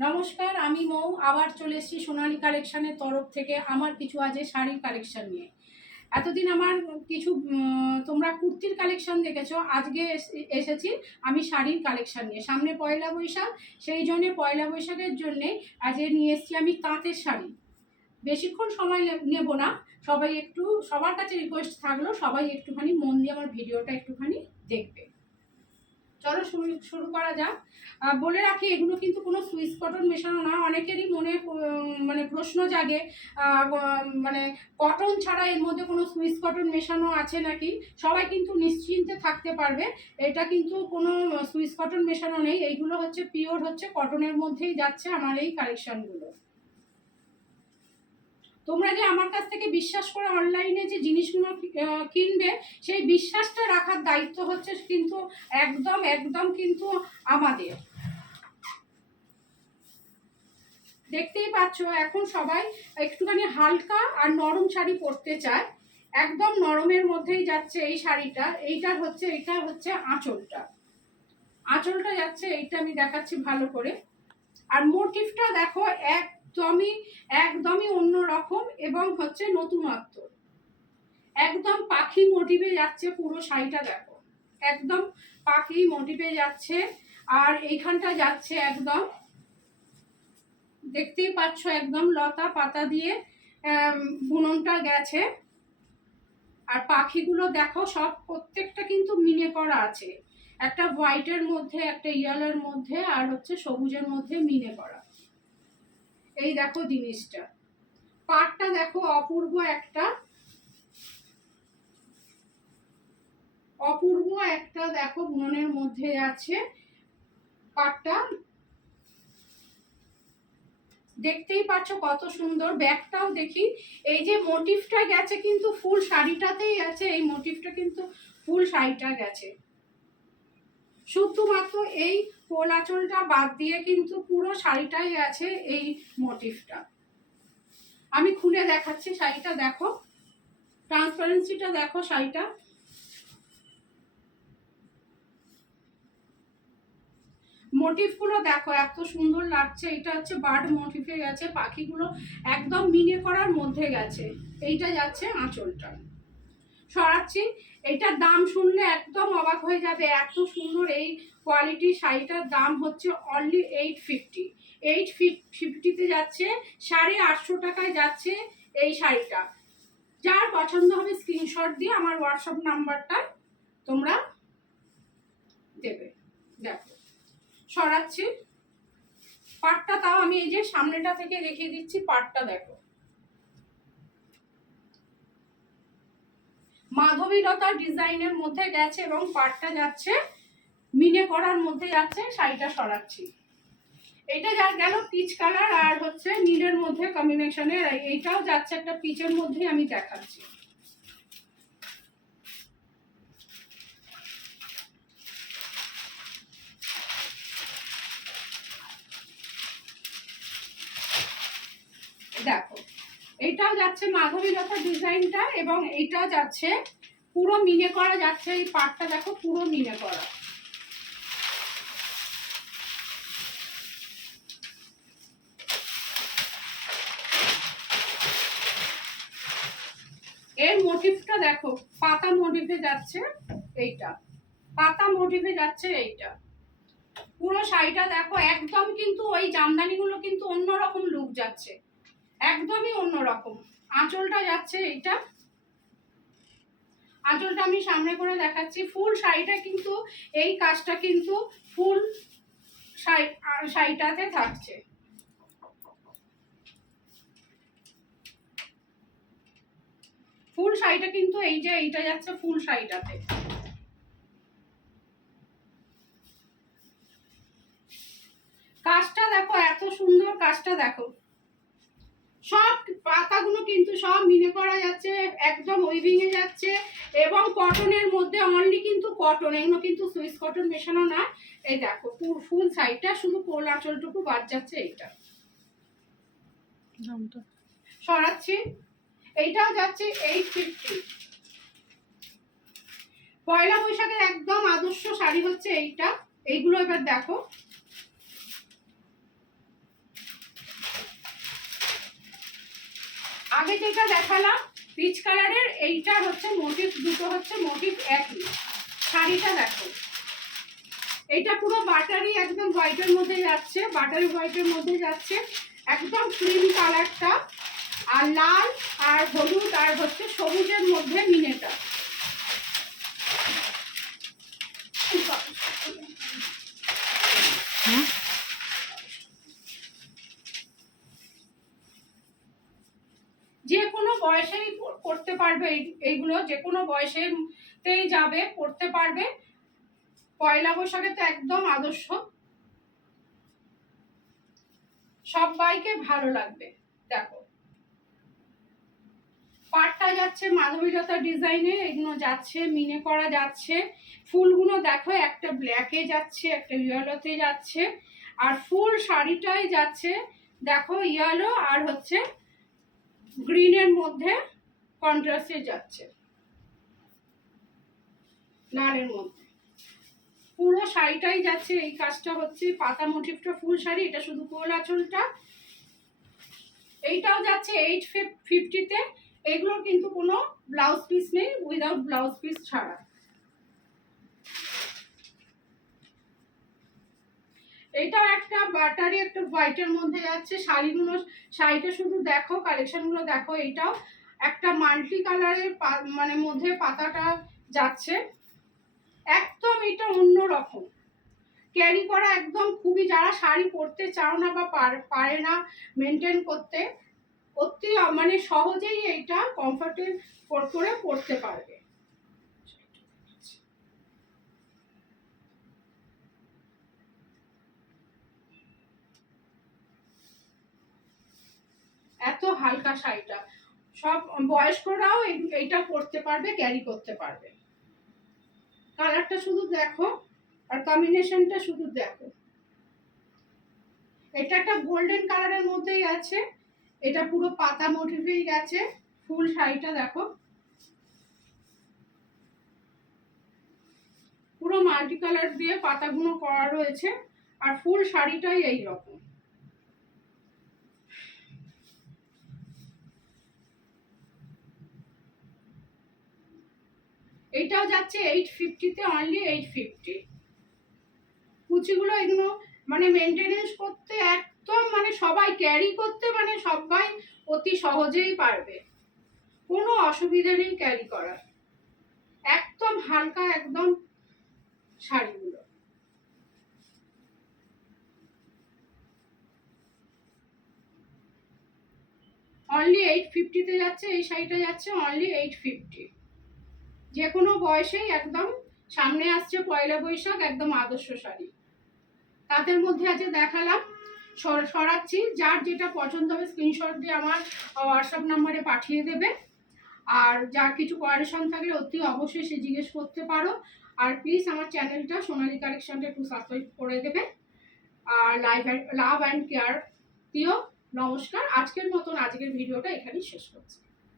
নমস্কার, আমি মৌ। আবার চলে এসেছি সোনালী কালেকশানের তরফ থেকে আমার কিছু আজ শাড়ির কালেকশন নিয়ে। এতদিন আমার কিছু তোমরা কুর্তির কালেকশন দেখেছ, আজকে এস- এসেছি আমি শাড়ির কালেকশান নিয়ে। সামনে পয়লা বৈশাখ, সেই জন্যে পয়লা বৈশাখের জন্যে আজকে নিয়ে এসেছি আমি তাঁতের শাড়ি। বেশিক্ষণ সময় নেব না, সবাই একটু, সবার কাছে রিকোয়েস্ট থাকল, সবাই একটুখানি মন দিয়ে আমার ভিডিওটা একটুখানি দেখবে। চলো শুরু শুরু করা যাক। বলে রাখি, এগুলো কিন্তু কোনো সুইচ কটন মেশানো না। অনেকেরই মনে মানে প্রশ্ন জাগে মানে কটন ছাড়া এর মধ্যে কোনো সুইচ কটন মেশানো আছে নাকি? সবাই কিন্তু নিশ্চিন্তে থাকতে পারবে। এটা কিন্তু কোনো সুইচ কটন মেশানো নেই। এইগুলো হচ্ছে পিওর হচ্ছে কটনের মধ্যেই যাচ্ছে আমার এই কালেকশনগুলো তোমরা যে আমার কাছ থেকে বিশ্বাস করে অনলাইনে যে জিনিসগুলো কিনবে, সেই বিশ্বাসটা রাখার দায়িত্ব হচ্ছে কিন্তু একদম একদম কিন্তু আমাদের। দেখতেই পাচ্ছ, এখন সবাই একটুখানি হালকা আর নরম শাড়ি পরতে চায়। একদম নরমের মধ্যেই যাচ্ছে এই শাড়িটা। এইটার হচ্ছে এটা হচ্ছে আঁচলটা। আঁচলটা যাচ্ছে, এইটা আমি দেখাচ্ছি ভালো করে। আর মোটিভটা দেখো একদমই একদমই অন্য রকম এবং হচ্ছে নতুনত্ব। একদম পাখি মোটিভে যাচ্ছে পুরো শাড়িটা দেখো। একদম পাখি মোটিভে যাচ্ছে আর এইখানটা যাচ্ছে একদম, দেখতেই পাচ্ছ একদম লতা পাতা দিয়ে বুননটা গেছে। আর পাখিগুলো দেখো সব প্রত্যেকটা কিন্তু মিনে করা আছে। একটা হোয়াইটের মধ্যে, একটা ইয়েলোর মধ্যে আর হচ্ছে সবুজের মধ্যে মিনে করা। এই দেখো জিনিসটা। পাটটা দেখো অপূর্ব একটা। অপূর্ব একটা দেখো বুননের মধ্যে আছে পাটটা। দেখতেই পাচ্ছ কত সুন্দর। ব্যাগটাও দেখি। এই যে মোটিভটা গেছে কিন্তু ফুল শাড়িটাতেই আছে। এই মোটিভটা কিন্তু ফুল শাড়িটা গেছে। শুধুমাত্র এই কোল আঁচলটা বাদ দিয়ে কিন্তু পুরো শাড়িটাই আছে এই মোটিভটা আমি খুলে দেখাচ্ছি শাড়িটা, দেখো। ট্রান্সপারেন্সিটা দেখো শাড়িটা। মোটিভগুলো দেখো, এত সুন্দর লাগছে। এটা হচ্ছে বার্ড মোটিভে গেছে, পাখিগুলো একদম মিনে করার মধ্যে গেছে। এইটা যাচ্ছে আঁচলটা। সরাচ্ছি এটার দাম শুনলে একদম অবাক হয়ে যাবে। এত সুন্দর এই কোয়ালিটির শাড়িটার দাম হচ্ছে অনলি এইট ফিফটি এইট ফিফটিতে যাচ্ছে, সাড়ে আটশো টাকায় যাচ্ছে এই শাড়িটা। যার পছন্দ হবে স্ক্রিনশট দিয়ে আমার হোয়াটসঅ্যাপ নাম্বারটা তোমরা দেবে। দেখো, সরাচ্ছি। পাটটা তাও আমি এই যে সামনেটা থেকে রেখে দিচ্ছি, পাটটা দেখো। মাধবীলতা ডিজাইনের মধ্যে গেছে এবং পাটটা যাচ্ছে, মিনে করার মধ্যে যাচ্ছে, শাড়িটা সরাচ্ছি। এটা যা গেল পিচ কালার আর হচ্ছে নীলের মধ্যে কম্বিনেশনের এইটাও যাচ্ছে একটা পিচের মধ্যে আমি দেখাচ্ছি। দেখো এইটাও যাচ্ছে মাধবীলতা ডিজাইনটা এবং এটাও যাচ্ছে পুরো মিনে করা যাচ্ছে এই পাটটা দেখো, পুরো মিনে করা। এর মোটিভটা দেখো, পাতা মোটিভে যাচ্ছে এইটা, পাতা মোটিভে যাচ্ছে এইটা। পুরো শাড়িটা দেখো, একদম কিন্তু ওই জামদানিগুলো কিন্তু অন্যরকম লুক যাচ্ছে। একদমই অন্যরকম। আঁচলটা যাচ্ছে এইটা। আঁচলটা আমি সামনে করে দেখাচ্ছি। ফুল শাড়িটা কিন্তু, এই কাজটা কিন্তু ফুল শাড়ি শাড়িটাতে থাকছে। ফুল শাড়িটা কিন্তু এই যে এইটা যাচ্ছে ফুল শাড়িটাতে। কাজটা দেখো, এত সুন্দর কাজটা দেখো। পাতাগুলো কিন্তু সব মিনে করা যাচ্ছে একদম উইভিং এ যাচ্ছে এবং কটনের মধ্যে অনলি কিন্তু কটন এগুলো কিন্তু সুইস কটন মেশানো না এই দেখো পুরো ফুল সাইডটা শুধু কোল আঁচলটুকু বাদ যাচ্ছে এইটা। সরাচ্ছি এইটাও যাচ্ছে এইট ফিফটি পয়লা বৈশাখের একদম আদর্শ শাড়ি হচ্ছে এইটা এইগুলো এবার দেখো। আগে যেটা দেখালাম পিচ কালারের এইটা হচ্ছে মোটিভ দুটো হচ্ছে মোটিভ একই। শাড়িটা দেখো। এইটা পুরো বাটারি একদম হোয়াইটের মধ্যে যাচ্ছে, বাটারি হোয়াইটের মধ্যে যাচ্ছে। একদম ক্রিম কালারটা আর লাল আর হলুদ আর হচ্ছে সবুজের মধ্যে মিনেটা হুম যে কোনো বয়সেই পর- করতে পারবে এই- এইগুলো যে কোনো বয়সেতেই যাবে, পড়তে পারবে। পয়লা বৈশাখে তো একদম আদর্শ। সবাইকে ভালো লাগবে, দেখো। পাটটা যাচ্ছে, মাধবীলতা ডিজাইনের এগুলো যাচ্ছে, মিনে করা যাচ্ছে। ফুলগুলো দেখো, একটা ব্ল্যাকে যাচ্ছে, একটা ইয়েলোতে যাচ্ছে। আর ফুল শাড়িটাই যাচ্ছে, দেখো ইয়েলো আর হচ্ছে গ্রিনের মধ্যে কন্ট্রাস্টে যাচ্ছে। লালের মধ্যে। পুরো শাড়িটাই যাচ্ছে, এই কাজটা হচ্ছে পাতা মোটিভটা ফুল শাড়ি, এটা শুধু কোল আঁচলটা। এইটাও যাচ্ছে এইট ফিফটিতে এগুলোর কিন্তু কোনো ব্লাউজ পিস নেই উইদাউট ব্লাউজ পিস ছাড়া। এটাও একটা বাটারি, একটা হোয়াইটের মধ্যে যাচ্ছে, শাড়িগুলো, শাড়িটা শুধু দেখো কালেকশনগুলো দেখো এটাও একটা মাল্টি কালারের মানে মধ্যে পাতাটা যাচ্ছে। একদম এটা অন্য রকম ক্যারি করা একদম খুবই, যারা শাড়ি পরতে চাও না বা পার- না মেনটেন করতে, অতি মানে সহজেই এইটা কমফর্টেবল করে পরতে পারবে। এত হালকা শাড়িটা। সব বয়স্করাও এই- এইটা পরতে পারবে ক্যারি করতে পারবে। কালারটা শুধু দেখো আর কম্বিনেশনটা শুধু দেখো। এটা একটা গোল্ডেন কালারের মধ্যেই আছে। এটা পুরো পাতা মোটিভেই গেছে। ফুল শাড়িটা দেখো। পুরো মাল্টি কালার দিয়ে পাতাগুলো করা রয়েছে। আর ফুল শাড়িটাই এই রকম এইটাও যাচ্ছে এইট ফিফটিতে অনলি এইট ফিফটি কুচিগুলো এগুলো মানে মেনটেনেন্স করতে একদম মানে সবাই ক্যারি করতে মানে সবাই অতি সহজেই পারবে। কোনো অসুবিধা নেই ক্যারি করার। একদম হালকা একদম শাড়িগুলো। অনলি এইট ফিফটিতে যাচ্ছে, এই শাড়িটা যাচ্ছে অনলি এইট ফিফটি যে কোনো বয়সেই একদম সামনে আসছে পয়লা বৈশাখ, একদম আদর্শ শাড়ি। তাদের মধ্যে আছে দেখালাম সরাচ্ছি, যার যেটা পছন্দ হবে স্ক্রিনশট দিয়ে আমার হোয়াটসঅ্যাপ নাম্বারে পাঠিয়ে দেবে। আর যা কিছু কোয়ারেশন থাকলে অতি অবশ্যই সে জিজ্ঞেস করতে পারো। আর প্লিজ আমার চ্যানেলটা সোনালি কালেকশনটা একটু সাবস্ক্রাইব করে দেবে। আর লাইভ লাভ অ্যান্ড কেয়ার প্রিয় নমস্কার। আজকের মতন আজকের ভিডিওটা এখানেই শেষ করছি।